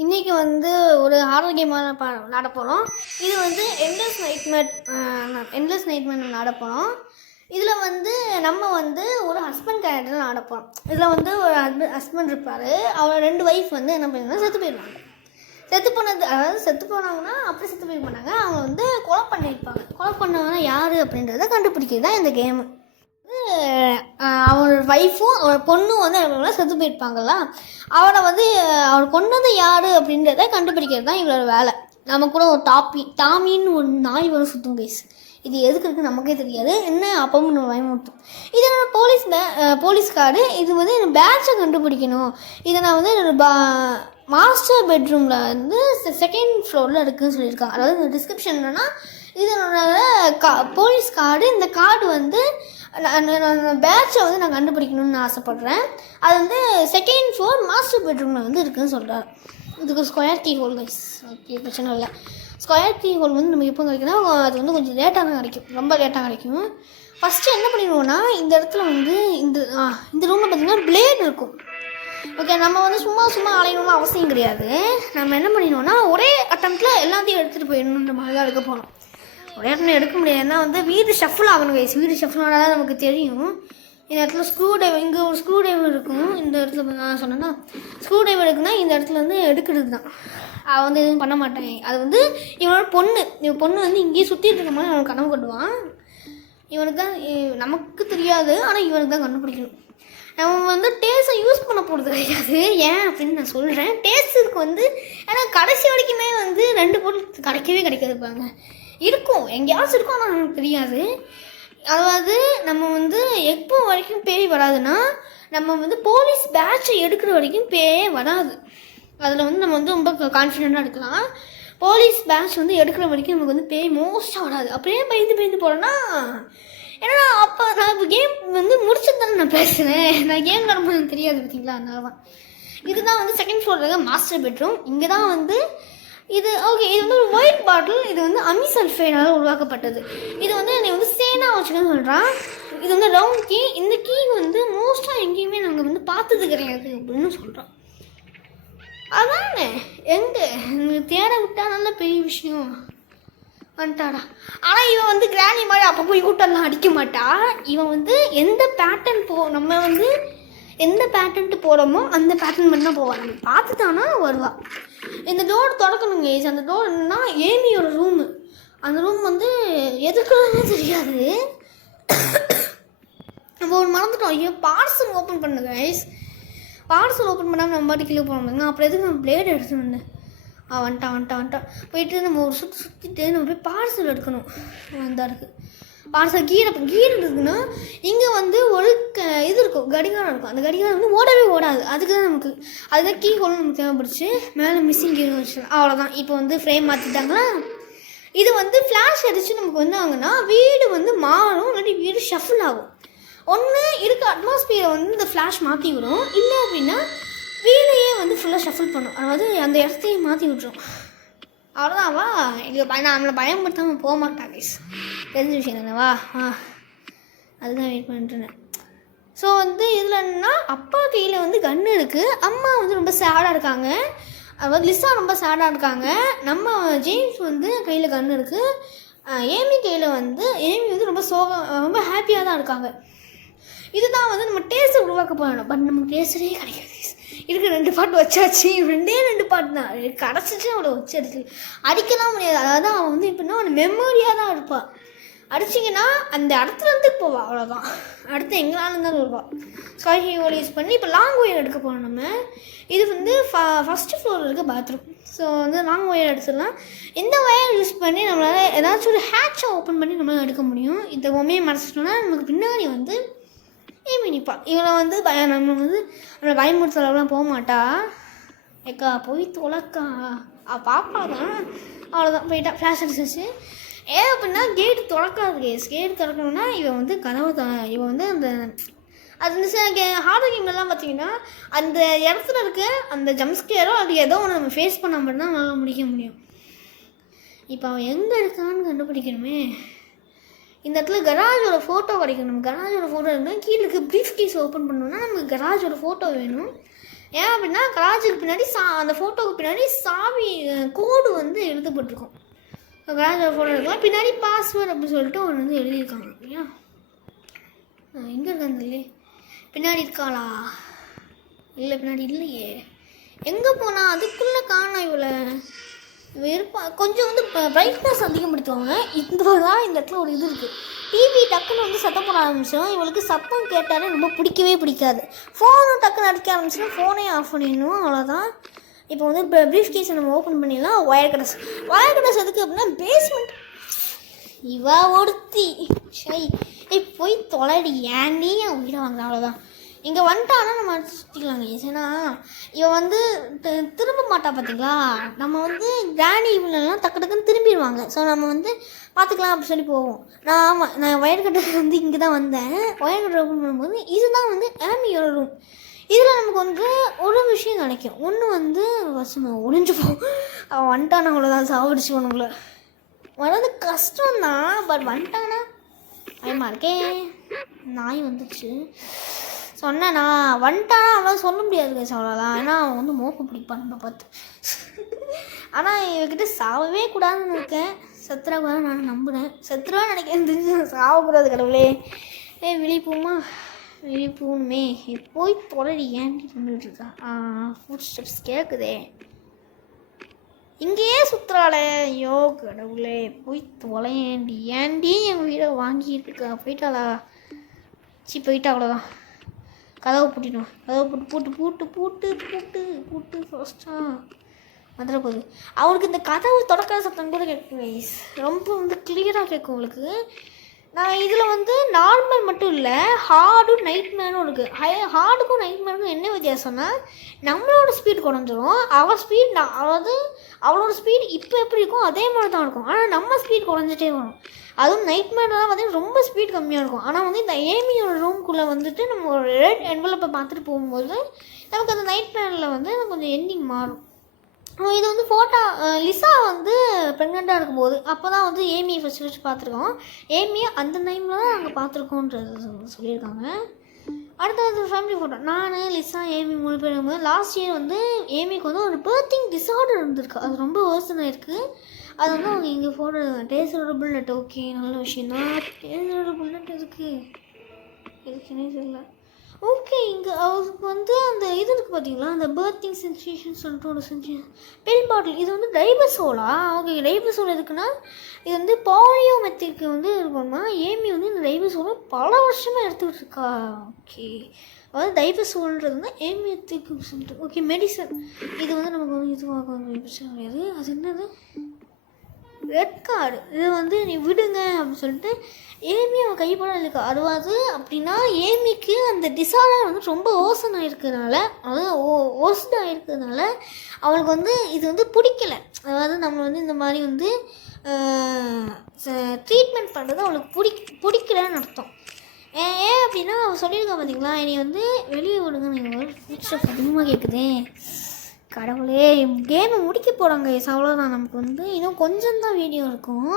இன்னைக்கு வந்து ஒரு ஆரோக்கியமான விளாட போகிறோம். இது வந்து எண்ட்லெஸ் நைட்மேர் விளாட போகிறோம். இதில் வந்து நம்ம வந்து ஒரு ஹஸ்பண்ட் கேரக்டர் விளாட போகிறோம். இதில் வந்து ஒரு ஹஸ்பண்ட் இருப்பார். அவர் 2 ஒய்ஃப் வந்து என்ன பண்ணுறாங்க, செத்து போயிடுவாங்க. செத்து போனாங்கன்னா அப்படி செத்து போய் மாட்டாங்க, அவங்க வந்து கொலை பண்ணியிருப்பாங்க. கொலை பண்ணவங்கன்னா யார் அப்படின்றத கண்டுபிடிக்கிறது தான் இந்த கேமு. அவனோட ஒய்ஃபும் அவரோட பொண்ணும் வந்து அவங்கள செத்து போயிருப்பாங்கல்ல, அவனை வந்து அவர் கொன்னது யார் அப்படின்றத கண்டுபிடிக்கிறது தான் இவரோட வேலை. நம்ம கூட ஒரு டாமின்னு ஒரு நாய் வரும் சுற்றும் கைஸ். இது எதுக்கு இருக்குன்னு நமக்கே தெரியாது, என்ன அப்பவும் பயமுறுத்தும். இது என்னோட போலீஸ் கார்டு. இது வந்து என்னோட பேட்சை கண்டுபிடிக்கணும். இதை நான் வந்து என்னோட மாஸ்டர் பெட்ரூமில் வந்து 2nd ஃப்ளோரில் இருக்குதுன்னு சொல்லியிருக்காங்க. அதாவது இந்த டிஸ்கிரிப்ஷன் என்னன்னா, இது என்னோட போலீஸ் கார்டு. இந்த கார்டு வந்து பேட்சை வந்து நான் கண்டுபிடிக்கணும்னு ஆசைப்பட்றேன். அது வந்து 2nd ஃப்ளோர் மாஸ்டர் பெட்ரூமில் வந்து இருக்குதுன்னு சொல்கிறார். இதுக்கு square keyhole guys. Okay, பிரச்சனை இல்லை. ஸ்கொயர் கீ ஹோல் வந்து நம்ம எப்போ கிடைக்குன்னா, அது வந்து கொஞ்சம் லேட்டாக தான் கிடைக்கும், ரொம்ப லேட்டாக கிடைக்கும். ஃபஸ்ட்டு என்ன பண்ணிடுவோன்னா, இந்த இடத்துல வந்து இந்த ரூமில் பார்த்திங்கன்னா பிளேட் இருக்கும். ஓகே, நம்ம வந்து சும்மா அலையணும்னு அவசியம் கிடையாது. நம்ம என்ன பண்ணிடுவோன்னா, ஒரே அட்டம்ப்டில் எல்லாத்தையும் எடுத்துகிட்டு போயிடணுன்ற மாதிரி தான் எடுக்க போகணும். ஒரே இடத்துல எடுக்க முடியாது, ஏன்னா வந்து வீடு ஷஃபிள் ஆகணும் கைஸ். வீடு ஷஃபிள் ஆனால் தான் நமக்கு தெரியும். இந்த இடத்துல இங்கே ஒரு ஸ்க்ரூ ட்ரைவர் இருக்கும். இந்த இடத்துல நான் சொன்னேன்னா ஸ்க்ரூ ட்ரைவர் இருக்குன்னா இந்த இடத்துல வந்து எடுக்கிறது தான். அவன் வந்து எதுவும் பண்ண மாட்டேன். அது வந்து இவனோட பொண்ணு வந்து இங்கேயே சுற்றிட்டு இருக்க மாதிரி அவனுக்கு கனவு கட்டுவான். இவனுக்கு தான், நமக்கு தெரியாது, ஆனால் இவனுக்கு தான் கண்டுபிடிக்கணும். நம்ம வந்து டேஸ்ட்டை யூஸ் பண்ண போகிறது கிடையாது. ஏன் அப்படின்னு நான் சொல்கிறேன். டேஸ்ட்டுக்கு வந்து ஏன்னா கடைசி வரைக்குமே வந்து 2 பொருள் கிடைக்காதுப்பாங்க. இருக்கும், எங்கேயாச்சும் இருக்கும், ஆனால் நமக்கு தெரியாது. அதாவது நம்ம வந்து எப்போ வரைக்கும் பேய் வராதுன்னா, நம்ம வந்து போலீஸ் பேட்சை எடுக்கிற வரைக்கும் பேயே வராது. அதில் வந்து நம்ம வந்து ரொம்ப கான்ஃபிடெண்ட்டாக எடுக்கலாம். போலீஸ் பேட்ச் வந்து எடுக்கிற வரைக்கும் நமக்கு வந்து பேய் மோஸ்ட்டாக வராது. அப்படியே பயந்து போகிறேன்னா, ஏன்னா அப்போ நான் இப்போ கேம் வந்து முடிச்சுட்டு தானே நான் பேசுகிறேன். நான் கேம் விளாடும்போது எனக்கு தெரியாது பார்த்தீங்களா, அதனால தான். இதுதான் வந்து 2nd ஃப்ளோரில் இருக்க மாஸ்டர் பெட்ரூம். இங்கே தான் வந்து இது ஓகே. இது வந்து ஒரு ஒயிட் பாட்டில். இது வந்து அமிசல்ஃபைடால் உருவாக்கப்பட்டது. இது வந்து என்னை வந்து சேனாக வச்சுக்கன்னு சொல்கிறான். இது வந்து ரவுண்ட் கீ. இந்த கீ வந்து மோஸ்ட்டாக எங்கேயுமே நாங்கள் வந்து பார்த்தது கிடையாது அப்படின்னு சொல்கிறோம். அதானே எங்கே தேட விட்டா நல்ல பெரிய விஷயம் வந்துட்டாடா. ஆனால் இவன் வந்து கிராணி மாதிரி அப்போ போய் கூட்டம்லாம் அடிக்க மாட்டா. இவன் வந்து எந்த பேட்டர்ன் நம்ம வந்து எந்த பேட்டர்ன்ட்டு போகிறோமோ அந்த பேட்டர்ன் மட்டும் தான் போவாள். நம்ம பார்த்துட்டானா வருவா. இந்த டோர் திறக்கணுங்க. அந்த டோர் என்னன்னா ஏமியோட ரூமு. அந்த ரூம் வந்து எதுக்குன்னு தெரியாது. நம்ம ஒரு மறந்துட்டோம். ஐயோ, பார்சல் ஓப்பன் பண்ணுங்க கைஸ். பார்சல் ஓப்பன் பண்ணாமல் நம்ம பாட்டு கீழே போனோம்ங்க. அப்புறம் எதுக்கு நம்ம பிளேட் எடுத்துட்டு வந்தேன். வந்துட்டான் போயிட்டு நம்ம ஒரு சுற்றிட்டு நம்ம போய் பார்சல் எடுக்கணும். தான் இருக்குது பார்சல். கீரை இருக்குன்னா இங்கே வந்து ஒரு இது இருக்கும், கடிகாரம் இருக்கும். அந்த கடிகாரம் வந்து ஓடவே ஓடாது. அதுக்கு தான் நமக்கு அதுதான் கீ ஹோல் நமக்கு தேவைப்படுச்சு. மேலே மிஸ்ஸிங் கீ வச்சுக்கலாம், அவ்வளோதான். இப்போ வந்து ஃப்ரேம் மாற்றிட்டாங்களா. இது வந்து ஃப்ளாஷ் அடித்து நமக்கு வந்தாங்கன்னா வீடு வந்து மாறும், இல்லாட்டி வீடு ஷஃபிள் ஆகும். ஒன்று இருக்க அட்மாஸ்பியரை வந்து இந்த ஃப்ளாஷ் மாற்றி விடும், இல்லை அப்படின்னா வீடையே வந்து ஃபுல்லாக ஷஃபிள் பண்ணும். அதாவது அந்த இடத்தையும் மாற்றி விட்டுரும். அவ்வளோதான்வா. இது நம்மளை பயன்படுத்தாமல் போக மாட்டாங்க கைஸ். தெரிஞ்ச விஷயம் தானேவா. அதுதான் வெயிட் பண்ணிட்டுருந்தேன். ஸோ வந்து இதில் என்னென்னா, அப்பா கையில் வந்து கன்று இருக்குது. அம்மா வந்து ரொம்ப சேடாக இருக்காங்க. அதாவது லிசா ரொம்ப சேடாக இருக்காங்க. நம்ம ஜேம்ஸ் வந்து கையில் கன்று இருக்குது. ஏமி வந்து ரொம்ப ஹாப்பியாக தான் இருக்காங்க. இதுதான் வந்து நம்ம டேஸ்ட்டை உருவாக்க போகணும். பட் நமக்கு டேஸ்டே கிடைக்காது. இதுக்கு 2 பாட்டு வச்சாச்சு. 2 பாட்டு தான் கிடச்சிச்சு. அவ்வளோ வச்சு அடிக்கலாம் முடியாது. அதாவது அவன் வந்து இப்படின்னா அவன் மெமோரியாக தான் இருப்பான். அடிச்சிங்கன்னா அந்த இடத்துல இருந்து போவாள், அவ்வளோதான். அடுத்து எங்களால் இருந்தாலும் வருவாள். ஸ்கை ஹீவோல் யூஸ் பண்ணி இப்போ லாங் ஒயர் எடுக்க போகிறோம் நம்ம. இது வந்து ஃபஸ்ட்டு ஃப்ளோரில் இருக்க பாத்ரூம். ஸோ வந்து லாங் ஒயர் எடுத்துடலாம். இந்த ஒயர் யூஸ் பண்ணி நம்மளால் ஏதாச்சும் ஒரு ஹேட்சை ஓப்பன் பண்ணி நம்மளால் எடுக்க முடியும். இந்த பொம்மையை மறைச்சிட்டோம்னா நமக்கு பின்னாடி வந்து ஏமினிப்பா. இவளை வந்து நம்ம வந்து நம்மளை பயமுறுத்தலாம் போக மாட்டா. ஏக்கா போய் தொலைக்கா பாப்பா தான். அவ்வளோதான், போயிட்டா. ஃப்ளாஷ் அடிச்சிச்சு. ஏன் அப்படின்னா கேட்டு திறக்காது கேஸ். கேட்டு திறக்கணும்னா இவன் வந்து இவன் வந்து அந்த அது வந்து சில ஹார்டர் கேம்லாம் பார்த்தீங்கன்னா அந்த இடத்துல இருக்க அந்த ஜம்ஸ்கேரோ அது ஏதோ ஒன்று நம்ம ஃபேஸ் பண்ண மட்டும் தான் நம்மளால் முடிக்க முடியும். இப்போ அவன் எங்கே இருக்கான்னு கண்டுபிடிக்கணுமே. இந்த இடத்துல கராஜோட ஃபோட்டோ கிடைக்கணும். கராஜோட ஃபோட்டோ இருந்தால் கீழே இருக்க ப்ரீஃப் கேஸ் ஓப்பன் பண்ணணும்னா நமக்கு கராஜோட ஃபோட்டோ வேணும். ஏன் அப்படின்னா கராஜுக்கு பின்னாடி அந்த ஃபோட்டோவுக்கு பின்னாடி சாவி கோடு வந்து எழுதப்பட்டிருக்கும். கராஜோட ஃபோட்டோ இருக்கலாம், பின்னாடி பாஸ்வேர்டு அப்படின்னு சொல்லிட்டு ஒன்று வந்து எழுதியிருக்காங்க இல்லையா. எங்கே இருக்காங்க இல்லையே, பின்னாடி இருக்காளா? இல்லை பின்னாடி இல்லையே. எங்கே போனால் அதுக்குள்ளே காணோம் இவளை. வெறுப்பா கொஞ்சம் வந்து பிரைட்னஸ் அதிகப்படுத்துவாங்க. இந்த இடத்துல ஒரு இது இருக்குது. டிவி டக்குன்னு வந்து சத்தம் போட ஆரம்பிச்சிடும். இவளுக்கு சத்தம் கேட்டாலே ரொம்ப பிடிக்கவே பிடிக்காது. ஃபோனும் டக்குன்னு அடிக்க ஆரம்பிச்சுன்னா ஃபோனே ஆஃப் பண்ணிடணும், அவ்வளோதான். இப்போ வந்து இப்போ ப்ரீஃப் கேஸை நம்ம ஓப்பன் பண்ணிடலாம். ஒயர் கட்டர்ஸ் எதுக்கு அப்படின்னா பேஸ்மெண்ட். இவா ஒருத்தி ஷை போய் தொலைடி ஏன்டி என் உயிரை வாங்க, அவ்வளோதான். இங்கே வந்துட்டானா நம்ம அடுத்து சுற்றிக்கலாங்க. ஏன்னா இவன் வந்து திரும்ப மாட்டா பார்த்தீங்களா. நம்ம வந்து கிராணி இவனெல்லாம் டக்கு டக்குன்னு திரும்பிடுவாங்க. ஸோ நம்ம வந்து பார்த்துக்கலாம் அப்படின்னு சொல்லி போவோம். நான் ஒயர் கட்டர் வந்து இங்கே தான் வந்தேன். ஒயர் கட்டர் ஓப்பன் பண்ணும்போது இதுதான் வந்து ஆமியோட ரூம். இதில் நமக்கு வந்து ஒரு விஷயம் கிடைக்கும். ஒன்று வந்து வசமா ஒளிஞ்சு போகும். அவன் வந்துட்டானா அவ்வளோதான், சாவடிச்சு போனவங்கள வர்றது கஷ்டம்தான். பட் வந்துட்டானா பயமாக இருக்கேன். நாய் வந்துச்சு சொன்னேண்ணா. வந்துட்டானா அவ்வளோ சொல்ல முடியாது கேஸ், அவ்வளோதான். ஏன்னா அவன் வந்து மோப்ப பிடிப்பான் நம்ம பார்த்து. ஆனால் இவகிட்ட சாவவே கூடாதுன்னு இருக்கேன். செத்துறக்கூடாது நான் நம்புகிறேன். செத்துருவான்னு நினைக்கிறேன். தெரிஞ்சு சாவக்கூடாது கடவுளே. விழிப்போமா, விழிப்போனுமே. போய் தொலைடி ஏன்டி பண்ணிட்டு இருக்கா. ஃபுட் ஸ்டெப்ஸ் கேட்குதே, இங்கேயே சுற்றுறாளே. ஐயோ கடவுளே, போய் தொலையேண்டி. ஏன்டி என் வீடை வாங்கியிருக்கா. போயிட்டாளா? போயிட்டா, அவ்வளோதான். கதவை பூட்டிடும். கதவை பூட்டு பூட்டு பூட்டு பூட்டு பூட்டு ஃபர்ஸ்ட்டாக வந்துட போகுது. அவளுக்கு இந்த கதவு தொடக்கிற சத்தம் கூட கேட்கும் கைஸ். ரொம்ப வந்து கிளியராக கேட்கும் உங்களுக்கு. நான் இதில் வந்து நார்மல் மட்டும் இல்லை, ஹார்டும் நைட் மேனும் இருக்குது. ஹார்டுக்கும் நைட் மேனுக்கும் என்ன வித்தியாசம்னா நம்மளோட ஸ்பீட் குறைஞ்சிரும். அவள் ஸ்பீட் அதாவது அவளோட ஸ்பீட் இப்போ எப்படி இருக்கும் அதே மாதிரி தான் இருக்கும். ஆனால் நம்ம ஸ்பீட் குறைஞ்சிட்டே வரும். அதுவும் நைட் மேன்லாம் வந்து ரொம்ப ஸ்பீட் கம்மியாக இருக்கும். ஆனால் வந்து இந்த ஏமியோட ரூம்குள்ளே வந்துட்டு நம்ம ஒரு ரெட் என்வலப்பை பார்த்துட்டு போகும்போது நமக்கு அந்த நைட் மேனில் வந்து கொஞ்சம் எண்டிங் மாறும். இது வந்து ஃபோட்டோ லிசா வந்து ப்ரெக்னெண்ட்டாக இருக்கும்போது அப்போ தான் வந்து ஏமியை ஃபஸ்ட்டு பார்த்துருக்கோம். ஏமியை அந்த டைமில் தான் நாங்கள் பார்த்துருக்கோன்றது சொல்லியிருக்காங்க. அடுத்தது ஃபேமிலி ஃபோட்டோ. நான் லிசா ஏமி 3 பேர் இருக்கும்போது லாஸ்ட் இயர் வந்து ஏமிக்கு வந்து ஒரு பர்த்திங் டிஸார்டர் இருந்திருக்கு. அது ரொம்ப வேர்சனாக இருக்குது. அது வந்து அவங்க இங்கே ஃபோட்டோ டேஸோட புல்லட். ஓகே, நல்ல விஷயம் தான். டேஸோட புல்லட் எதுக்குன்னே தெரியல. ஓகே, இங்கே அவருக்கு வந்து அந்த இது இருக்குது பார்த்தீங்களா, அந்த பர்த்திங் சென்சேஷன் சொல்லிட்டு ஒரு சென்சேஷன் பெல் பாட்டில். இது வந்து டைபசோலா. ஓகே, டைபசோல் எதுக்குன்னா இது வந்து பாலியோமெத்திக்கு வந்து இருக்கணும்னா ஏமி வந்து இந்த டைபசோலை பல வருஷமாக எடுத்துக்கிட்டு இருக்கா. ஓகே, அதாவது டைபசோல்ன்றது வந்து ஏமியத்துக்கு சொல்லிட்டு. Okay, medicine. இது வந்து நமக்கு வந்து இதுவாக வந்து பிரச்சனை கிடையாது. அது என்னது, ரெட் கார்டு. இது வந்து நீ விடுங்க அப்படின்னு சொல்லிட்டு ஏமி அவன் கைப்பட இருக்கா. அதுவாது அப்படின்னா ஏமிக்கு அந்த டிஸார்டர் வந்து ரொம்ப ஓசனாக இருக்கிறதுனால, அதாவது ஓசனாக இருக்கிறதுனால அவளுக்கு வந்து இது வந்து பிடிக்கல. அதாவது நம்ம வந்து இந்த மாதிரி வந்து ட்ரீட்மெண்ட் பண்ணுறது அவளுக்கு பிடிக்கலன்னு அர்த்தம். ஏன் அப்படின்னா அவள் சொல்லியிருக்கா பார்த்தீங்களா, என்னை வந்து வெளியே விடுங்க. நீங்கள் ஃபியூச்சர் அதிகமாக கேட்குதே. கடவுளே, கேமை முடிக்க போகிறாங்க. அவ்வளோதான். நமக்கு வந்து இன்னும் கொஞ்சம் தான் வீடியோ இருக்கும்.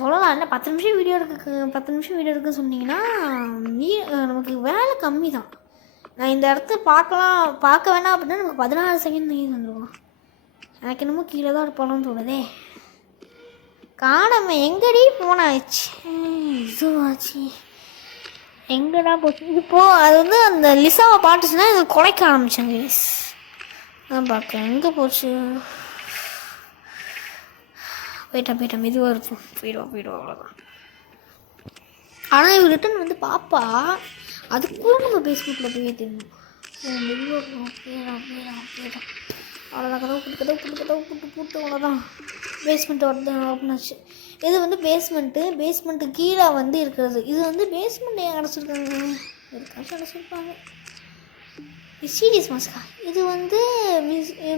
சொல்லலாம் இல்லை 10 நிமிஷம் வீடியோ இருக்குது. 10 நிமிஷம் வீடியோ இருக்குன்னு சொன்னீங்கன்னா நமக்கு வேலை கம்மி தான். நான் இந்த இடத்த பார்க்க வேணாம் அப்படின்னா நமக்கு 16 செகண்ட் நீங்கள் வந்துடுவோம். எனக்கு என்னமோ கீழே தான் இருப்பாளோன்னு தோணுதே. காணாம எங்கடி போனாச்சு. இதுவாச்சு எங்கடா போச்சு. இப்போ அது வந்து அந்த லிசாவை பாட்டுச்சுன்னா இது குலைக்க ஆரம்பிச்சாங்க. நான் பார்க்குறேன் எங்கே போச்சு. போயிட்டா மெதுவாக இருக்கும். போயிடுவா அவ்வளோதான். ஆனால் இவங்க ரிட்டன் வந்து பாப்பா அதுக்குள்ளே நம்ம பேஸ்மெண்ட்டில் போய் ஏற்றிடணும். மெதுவாக போயிடா அவ்வளோதான். கதவு புட்டு அவ்வளோதான். பேஸ்மெண்ட்டு ஓப்பன் ஆச்சு. இது வந்து பேஸ்மெண்ட்டு கீழே வந்து இருக்கிறது. இது வந்து பேஸ்மெண்ட் ஏன் அடைச்சிருக்காங்க, எதுக்காச்சும் அடைச்சிருப்பாங்க. மிஸ்டீரியஸ் மாஸ்கா. இது வந்து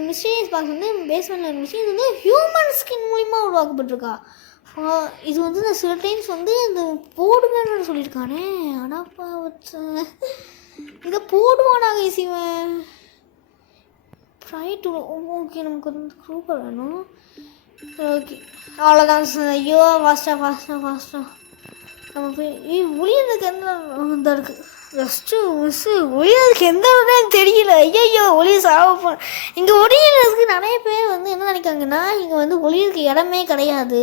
மிஸ்டீரியஸ் பாக்ஸ் வந்து பேஸ்மெண்ட்டில் இருந்துச்சு. இது வந்து ஹியூமன் ஸ்கின் மூலிமா உருவாக்கப்பட்டிருக்கா. இது வந்து இந்த சில டைம்ஸ் வந்து இந்த போடுவேன்னு சொல்லியிருக்கானே. அடாப்பா வச்ச இதை போடுவானாங்க இவன் ட்ரை டு. ஓகே, நமக்கு வந்து குரூப்பாக வேணும். ஓகே அவ்வளோதான். ஐயோ ஃபாஸ்ட்டாக நம்ம போய் ஒளியதுக்கு எந்த இதாக இருக்குது ஃபஸ்ட்டு மிஸ்ஸு ஒளியதுக்கு எந்த எனக்கு தெரியல. ஐயோ ஒளியை சாவ இங்கே ஒளியதுக்கு நிறைய பேர் வந்து என்ன நினைக்காங்கன்னா இங்கே வந்து ஒளியதுக்கு இடமே கிடையாது,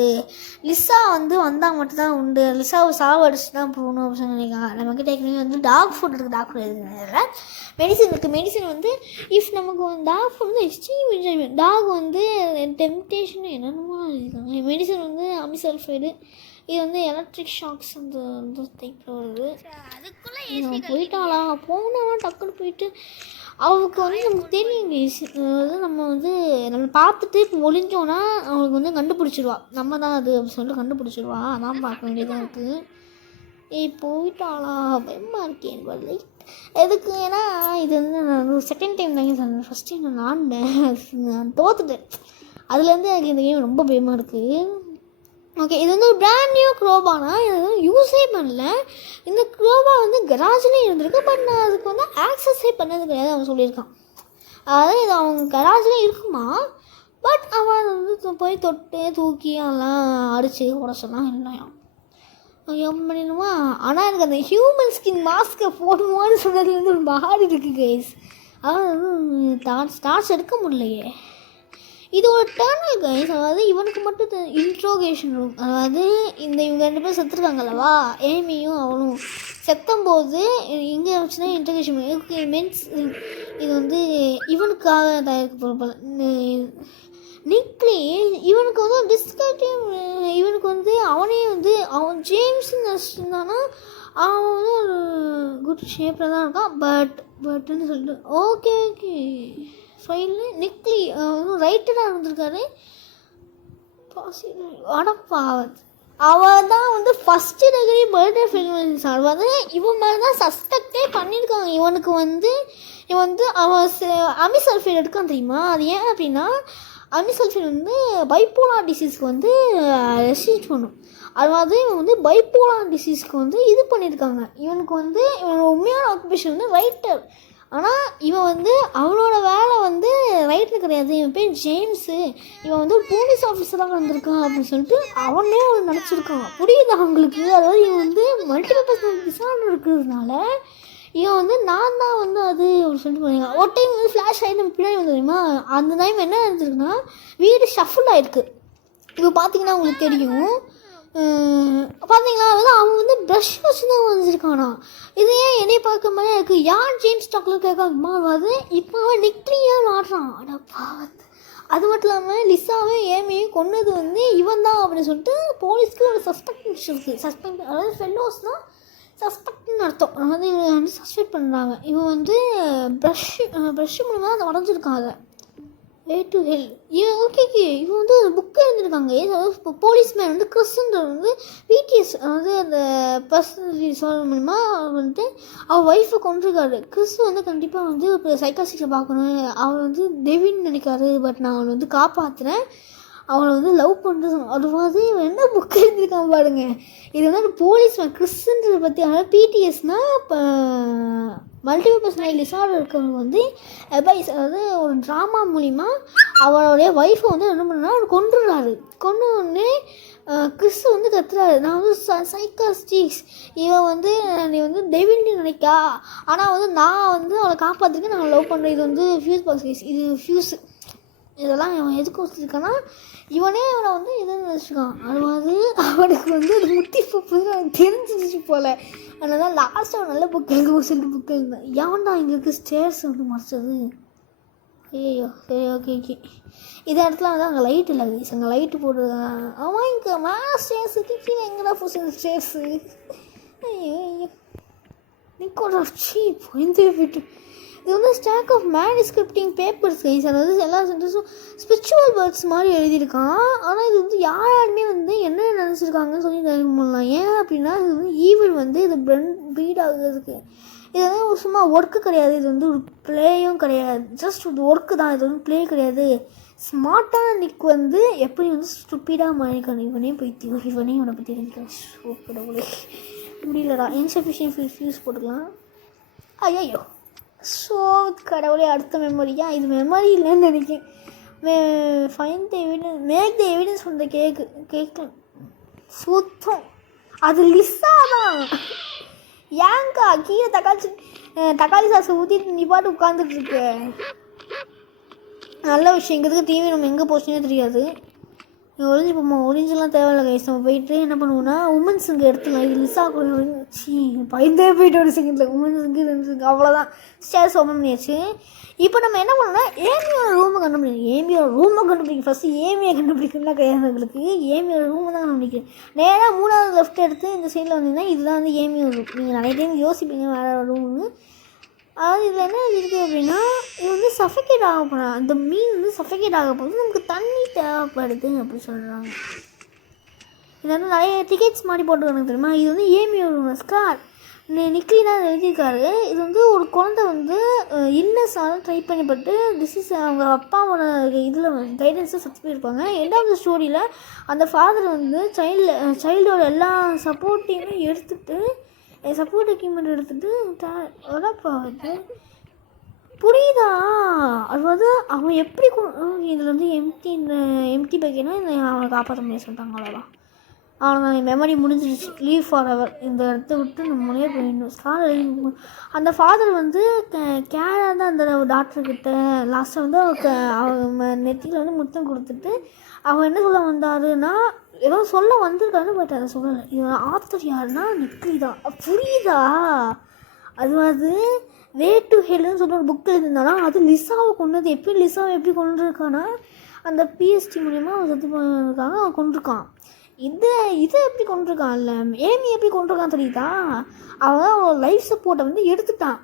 லிசா வந்து வந்தால் மட்டும்தான் உண்டு, லிசாவை சாவடிச்சு தான் போகணும் அப்படின்னு நினைக்காங்க. நமக்கு டெக்னிக் வந்து டாக் ஃபுட் இருக்குது, டாக் ஃபுட் இருக்குது, மெடிசன் இருக்குது. மெடிசன் வந்து இஃப் நமக்கு வந்து டாக் ஃபுட் வந்து எக்ஸ்ட்ரீம் என்ஜாய்மெண்ட், டாக் வந்து டெம்டேஷன் என்னென்னமோ இருக்காங்க. மெடிசன் வந்து அமிசல்ஃபைடு, இது வந்து எலக்ட்ரிக் ஷாக்ஸ் அந்த டைப்பில் வருது. அதுக்குள்ளே போயிட்டாளா போனாலாம் டக்குன்னு போயிட்டு அவளுக்கு வந்து நமக்கு தெரியுங்க. அதாவது நம்ம வந்து நம்ம பார்த்துட்டு இப்போ ஒளிஞ்சோன்னா அவளுக்கு வந்து கண்டுபிடிச்சிடுவா, நம்ம தான் அது அப்படின்னு சொல்லிட்டு கண்டுபிடிச்சிடுவா. அதான் பார்க்க வேண்டியதாக இருக்குது. போயிட்டாளா பயமாக இருக்கேன் வரலை எதுக்கு. ஏன்னா இது வந்து நான் செகண்ட் டைம் தாங்க சொன்னேன், ஃபஸ்ட் டைம் நான் ஆடினேன், நான் தோத்துட்டேன். அதுலேருந்து எனக்கு இந்த கேம் ரொம்ப பயமாக இருக்குது. ஓகே இது வந்து ஒரு பிராண்ட் நியூ க்ரோபானா, இது வந்து யூஸே பண்ணல. இந்த க்ரோபா வந்து கராஜ்லேயும் இருந்திருக்கு, பட் நான் அதுக்கு வந்து ஆக்சஸே பண்ணது கிடையாது அவன் சொல்லியிருக்கான். அதாவது இது அவங்க கராஜ்லேயும் இருக்குமா, பட் அவன் வந்து போய் தொட்டு தூக்கி அதெல்லாம் அடித்து உடச்செல்லாம் இல்லையா ஓப்பன் பண்ணிடணுமா. ஆனால் எனக்கு அந்த ஹியூமன் ஸ்கின் மாஸ்க்கை போடுமான்னு சொன்னது வந்து ஒரு மாறி இருக்குது கைஸ். அவன் வந்து ஸ்டார்ஸ் எடுக்க முடியலையே. இது ஒரு டேர்னல் கைஸ், அதாவது இவனுக்கு மட்டும் இன்ட்ரோகேஷன் ரூம். அதாவது இவங்க 2 பேரும் செத்துருக்காங்கல்லவா, ஏமியும் அவனும் செத்தும்போது இங்கே வச்சுன்னா இன்ட்ரோகேஷன் மீன்ஸ் இது வந்து இவனுக்காக தயாரிக்க போகிறப்பல நிக்லி இவனுக்கு வந்து டிஸ்கட்டிவ். இவனுக்கு வந்து அவனே வந்து அவன் ஜேம்ஸ்ன்னு நினச்சிருந்தானா அவன் வந்து ஒரு குட் ஷேப்பில் தான் இருக்கான். பட்ன்னு சொல்லிட்டு ஓகே ஃபைனு நிக்லி ரைட்டராக இருந்திருக்காரு. அடப்பாவது அவள் தான் வந்து first degree birthday film sir வந்து இவன் மாதிரி தான் சஸ்பெக்டே பண்ணியிருக்காங்க. இவனுக்கு வந்து இவன் வந்து அவன் அமிசல்ஃபேட் எடுக்கான் தெரியுமா. அது ஏன் அப்படின்னா அமிசல்ஃபேட் வந்து பைப்போலார் டிசீஸ்க்கு வந்து ரெஸ்ட்ரிக்ட் பண்ணும். அதாவது இவன் வந்து பைப்போலார் டிசீஸ்க்கு வந்து இது பண்ணியிருக்காங்க. இவனுக்கு வந்து இவனோட உண்மையான ஆக்குபேஷன் வந்து ரைட்டர். ஆனால் இவன் வந்து அவனோட வேலை வந்து ரைட்டர் கிடையாது, இவன் பேர் ஜேம்ஸு, இவன் வந்து ஒரு போலீஸ் ஆஃபீஸராக வந்திருக்கான் அப்படின்னு சொல்லிட்டு அவனே அவன் நினச்சிருக்கான். புரியுது அவங்களுக்கு. அதாவது இவன் வந்து மல்டிபிள் பர்சனாலிட்டி டிஸார்டர் இருக்கிறதுனால இவன் வந்து நான் தான் வந்து அது அப்படின்னு சொல்லிட்டு பண்ணியிருக்கான். ஒரு டைம் வந்து ஃப்ளாஷ் ஆகி நம்ம பின்னாடி வந்து தெரியுமா, அந்த டைம் என்ன இருந்திருக்குன்னா வீடு ஷஃபிள் ஆகிருக்கு. இப்போ பார்த்தீங்கன்னா உங்களுக்கு தெரியும். பார்த்தீங்களா வந்து அவன் வந்து ப்ரஷ் வச்சு தான் வந்துருக்கானா. இது ஏன் என்னை பார்க்க மாதிரி இருக்குது, யார் ஜேம்ஸ் டாக்லர் கேட்காம அது இப்போ அவன் நிக்லியாக ஆடுறான். அட பாவத்து. அது மட்டும் இல்லாமல் லிசாவே ஏமையும் கொன்னது வந்து இவன் தான் அப்படின்னு சொல்லிட்டு போலீஸ்க்கு ஒரு சஸ்பெக்ட் இருக்குது. அதாவது ஃபெல்லோஸ் தான் சஸ்பெக்ட்னு அர்த்தம். அதாவது இவன் வந்து சஸ்பெக்ட் பண்ணுறாங்க. இவன் வந்து ப்ரஷ் மூலமாக அதை உடஞ்சிருக்கான். அதை வே டு ஹெல் ஓகே இவன் வந்து புக்கு எழுதியிருக்காங்க. அதாவது போலீஸ்மேன் வந்து கிறிஸ்ன்ற வந்து பிடிஎஸ் அதாவது அந்த பர்சனலி சால்வ் மூலமா வந்துட்டு அவள் ஒய்ஃபை கொண்டிருக்காரு. கிறிஸ் வந்து கண்டிப்பாக வந்து இப்போ சைக்காசிஸ்ட்டை பார்க்கணும், அவன் வந்து டெவின்னு நினைக்காரு, பட் நான் அவனை வந்து காப்பாற்றுறேன், அவனை வந்து லவ் பண்ணுறது. அது மாதிரி இவன் என்ன புக்கு எழுதியிருக்கான் பாருங்க. இது வந்து போலீஸ்மேன் கிறிஸ்ன்றதை பற்றி. அதாவது பிடிஎஸ்னால் இப்போ மல்டிபிள் பர்சனாலிட்டி டிஸார்டர் இருக்கவங்க வந்து அட்வைஸ், அதாவது ஒரு ட்ராமா மூலிமா அவனுடைய ஒய்ஃபை வந்து என்ன பண்ணுறா அவர் கொண்டுடுறாரு. கொண்டு உடனே கிறிஸ் வந்து கத்துறாரு, நான் வந்து சைக்காஸ்டிக்ஸ், இவன் வந்து நீ வந்து டெவில்னு நினைக்கா, ஆனால் வந்து நான் வந்து அவளை காப்பாற்றுறதுக்கு நான் லவ் பண்ணுறேன். இது வந்து ஃபியூஸ் பாக்ஸ் கேஸ், இது ஃபியூஸு. இதெல்லாம் இவன் எதுக்கு வச்சுருக்கான்னா இவனே அவனை வந்து எதுன்னு வச்சுருக்கான். அதாவது அவனுக்கு வந்து அது முத்தி போகுது அவனுக்கு தெரிஞ்சிச்சு போல். அதனால தான் லாஸ்ட்டாக அவன் நல்ல புக் எழுதுவோம் சொல்லிட்டு புக் எழுதுவேன். ஏன்டா இங்கே இருக்க ஸ்டேர்ஸ் வந்து மறைச்சது. ஐயோ சரி ஓகே இந்த இடத்துல வந்து அங்கே லைட் இல்லை கைஸ், அங்கே லைட்டு போட்டு அவன் இங்கே ஸ்டேர்ஸுக்கு கீழே எங்கடா போச்சு ஸ்டேர்ஸு. ஐயோ நிக்கோடா சீப் இந்த வீட்டு. இது வந்து ஸ்டாக் ஆஃப் மேனுஸ்கிரிப்டிங் பேப்பர்ஸ் கைஸ். அதாவது எல்லா சென்டென்ஸும் ஸ்பிரிச்சுவல் வேர்ட்ஸ் மாதிரி எழுதியிருக்கான். ஆனால் இது வந்து யாருமே வந்து என்ன நினச்சிருக்காங்கன்னு சொல்லி தெரிவிக்க முடியலாம். ஏன் அப்படின்னா இது வந்து ஈவில் வந்து இது ப்ரீட் ஆகுறதுக்கு. இது வந்து சும்மா ஒர்க்கு கிடையாது, இது வந்து ஒரு ப்ளேயும் கிடையாது, ஜஸ்ட் ஒரு ஒர்க்கு தான், இது வந்து ப்ளே கிடையாது. ஸ்மார்ட்டான நிக் வந்து எப்படி வந்து ஸ்டூப்பிடாக மாறிக்கணும். இவனே போய்த்தியும் இவனே இவனை பற்றி தெரிஞ்சுக்கலாம். ஸோ கடவுளே முடியலடா. இன்சஃபிஷியன்ட் ஃபியூஸ் போட்டுக்கலாம். ஐயோ ஸோ கடவுளே அடுத்த மெமரியா, இது மெமரி இல்லைன்னு நினைக்கிறேன். Fine the evidence, make the evidence from the cake சுத்தம். அது லிஸா தான். ஏங்கா கீழே தக்காளி சாசை ஊற்றிட்டு நீ பாட்டு உட்காந்துட்டு இருக்க. நல்ல விஷயம். இங்கிறதுக்கு டிவி நம்ம எங்கே போச்சுன்னே தெரியாது. ஒளிஞ்சு போமா, ஒளிஞ்செல்லாம் தேவையில்ல கைஸ். நம்ம போயிட்டு என்ன பண்ணுவோம்னா உமன்ஸுங்க எடுத்துக்கலாம். இது லிஸா பயந்தே போயிட்டு ஒரு செகண்டில் உமன்ஸுங்க அவ்வளோதான். ஸ்டேர்ஸ் ஓப்பன் பண்ணியாச்சு. இப்போ நம்ம என்ன பண்ணோம்னா ஏமியோட ரூமை கண்டுபிடிக்கணும். ஏமியோட ரூமை கண்டுபிடிக்கணும். ஃபஸ்ட்டு ஏமியை கண்டுபிடிக்கணும்னா கிடையாது எங்களுக்கு. ஏமியோட ரூமை தான் கண்டுபிடிக்கணும். நேராக 3வது லெஃப்ட் எடுத்து இந்த சைடில் வந்தீங்கன்னா இதுதான் வந்து ஏமியோட ரூம். நீங்கள் நிறைய டைம் யோசிப்பீங்க வேறு ரூம்னு. அதாவது இதில் என்ன இருக்குது அப்படின்னா, இது வந்து சஃபகேட் ஆக போகிறோம். அந்த மீன் வந்து சஃபகேட் ஆக போகுது, நமக்கு தண்ணி தேவைப்படுது அப்படி சொல்கிறாங்க. இது வந்து நிறைய டிக்கெட்ஸ் மாதிரி போட்டுருக்காங்க தெரியுமா. இது வந்து ஏமியோட ஸ்கார் நிக்லி தான் எழுதியிருக்காரு. இது வந்து ஒரு குழந்தை வந்து இன்னஸால் ட்ரை பண்ணிப்பட்டு அவங்க அப்பாவோட இதில் கைடன்ஸை சக்ஸஸ் பண்ணியிருப்பாங்க. எண்ட் ஆஃப் த ஸ்டோரியில் அந்த ஃபாதர் வந்து சைல்டோட எல்லா சப்போர்ட்டையுமே எடுத்துகிட்டு சப்போர்ட் எக்யூப்மெண்ட் எடுத்துகிட்டு உடப்பாவது புரியுதா. அதாவது அவன் எப்படி இதில் வந்து எம்டி பைக்கனா அவனை காப்பாற்ற முடியாது சொல்லிட்டாங்க. அவ்வளோதான். அவனை மெமரி முடிஞ்சிருச்சு. லீவ் ஃபார் அவர். இந்த இடத்த விட்டு நம்ம முன்னே போயிடணும். ஸ்கார் அந்த ஃபாதர் வந்து கேராக தான் அந்த டாக்டர்கிட்ட லாஸ்ட்டாக வந்து அவங்க நெத்தியில் வந்து முத்தம் கொடுத்துட்டு அவன் என்ன சொல்ல வந்தாருன்னா ஏதோ சொல்ல வந்திருக்காருன்னு பட் அதை சொல்லலை. இதோட ஆத்தர் யாருன்னா நிக்லி தான். புரியுதா. அது வே டு ஹெல்னு சொல்லிட்டு ஒரு புக் எழுதியிருந்தானா அது லிஸாவை கொண்டது. எப்படி லிஸாவை எப்படி கொண்டிருக்கான்னா அந்த பிஎஸ்டி மூலிமா அவன் சத்து பண்ணிருக்காங்க. அவன் கொண்டிருக்கான். இது எப்படி கொண்டிருக்கான் இல்லை ஏமி எப்படி கொண்டிருக்கான் தெரியுதா. அவன் லைஃப் சப்போர்ட்டை வந்து எடுத்துட்டான்.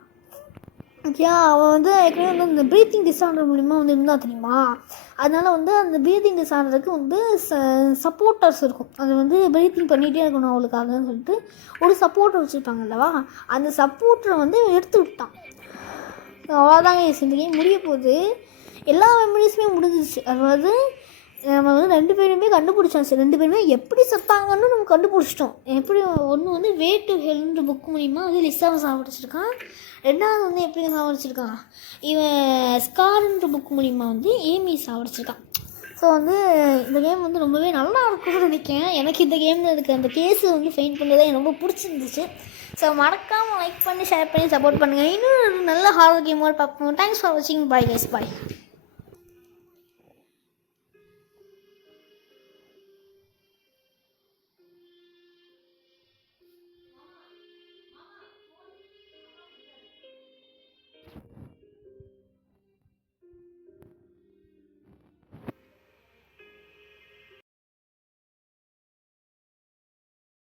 ஓகே. அவன் வந்து ஏற்கனவே வந்து அந்த ப்ரீத்திங் டிஸார்டர் மூலிமா வந்து இருந்தால் தெரியுமா. அதனால் வந்து அந்த ப்ரீத்திங் டிஸார்டருக்கு வந்து சப்போர்ட்டர்ஸ் இருக்கும். அது வந்து ப்ரீத்திங் பண்ணிகிட்டே இருக்கணும் அவளுக்காகன்னு சொல்லிட்டு ஒரு சப்போர்ட்டர் வச்சுருப்பாங்க அல்லவா. அந்த சப்போர்ட்டரை வந்து எடுத்து விட்டான். அவ்வளோதாங்க. இந்த கேம் முடிய போகுது. எல்லா மெமரிஸுமே முடிஞ்சிச்சு. அதாவது நம்ம வந்து 2 பேருமே கண்டுபிடிச்சாச்சு. 2 பேருமே எப்படி சத்தாங்கன்னு நம்ம கண்டுபிடிச்சிட்டோம். எப்படி ஒன்று வந்து வே டு ஹெல்ன்ற புக் மூலிமா வந்து லிஸாவை சாவடிச்சிருக்கான். 2வது வந்து எப்படி சாவடிச்சிருக்கான் இவன் ஸ்கார்ன்ற புக் மூலிமா வந்து ஏமி சாவடிச்சிருக்கான். ஸோ வந்து இந்த கேம் வந்து ரொம்பவே நல்லா இருக்கும்னு நினைக்கிறேன். எனக்கு இந்த கேமில் இருக்க அந்த கேஸை வந்து ஃபைன் பண்ணுறது எனக்கு ரொம்ப பிடிச்சிருந்துச்சு. ஸோ மறக்காமல் லைக் பண்ணி ஷேர் பண்ணி சப்போர்ட் பண்ணுங்கள். இன்னும் நல்ல ஹாரர் கேமோடு பார்ப்போம். தேங்க்ஸ் ஃபார் வாட்சிங். Bye guys. பாய்.